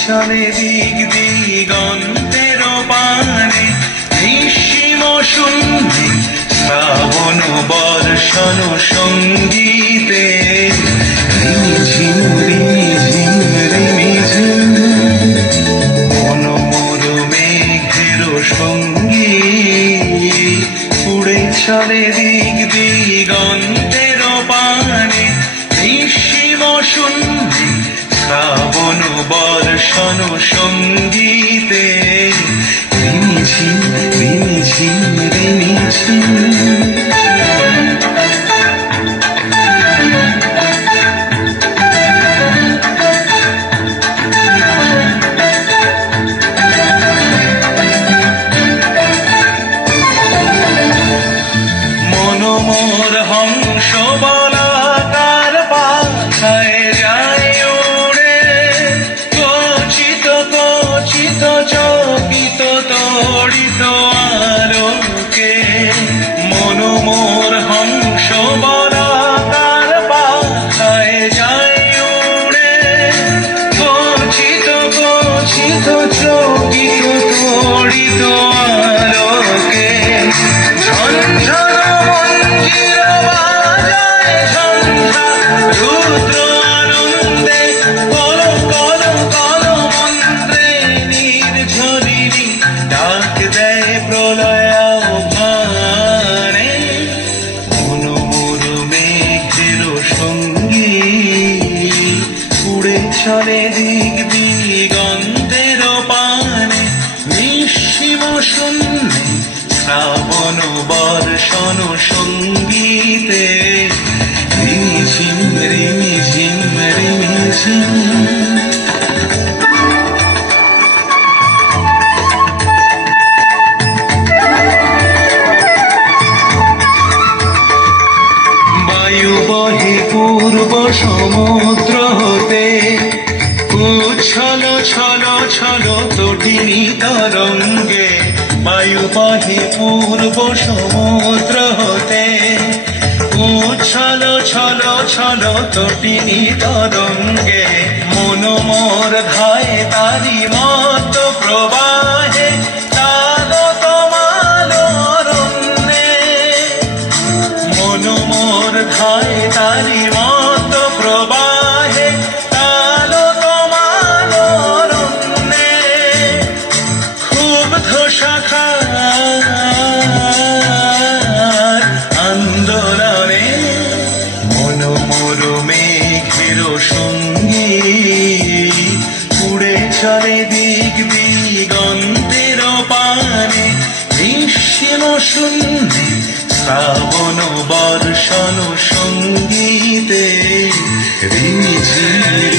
চলে দিক দিগন্তের পানে নিঃসীম শূন্যে শ্রাবণ বর্ষণ সঙ্গীতে রিমিঝিম রিমিঝিম রিমিঝিম মনোমর মেঘের সঙ্গী উড়ে চলে দিক দিগন্তের পানে নিঃসীম শূন্যে শ্রাবণ বর্ষণ সঙ্গীতে রিমিঝিম রিমিঝিম রিমিঝিম মনোমর হংস বলাকার পাখায় যায় উড়ে কচিত কচিত চকিত তড়িত আলোকে মনোমর হংস বলাকার পাখায় যায় উড়ে কচিত কচিত চকিত তড়িত আলোকে ঝঞ্ঝা চলে দিক দিগন্তের পানে নিঃসীম শূন্যে শ্রাবণ বর্ষণ সঙ্গীতে রিমিঝিম রিমিঝিম রিমিঝিম বায়ু বহে পূর্ব সমুদ্র হতে উচ্ছল ছল ছল তটিনী তরঙ্গে বায়ু বহে পূর্ব সমুদ্র হতে উচ্ছল ছল ছল তটিনী তরঙ্গে মনোমর ধায় তারি মত প্রবাহে তালত মালরণ্যে মনোমর ধায় তারি মত প্রবাহে তালত মালরণ্যে ক্ষুব্ধ শাখার আন্দোলনে মনোমর মেঘের সঙ্গী উড়ে চলে দিক দিগন্তের পানে নিঃসীম শূন্যে শ্রাবণ বর্ষণ সঙ্গীতে রিমিঝিম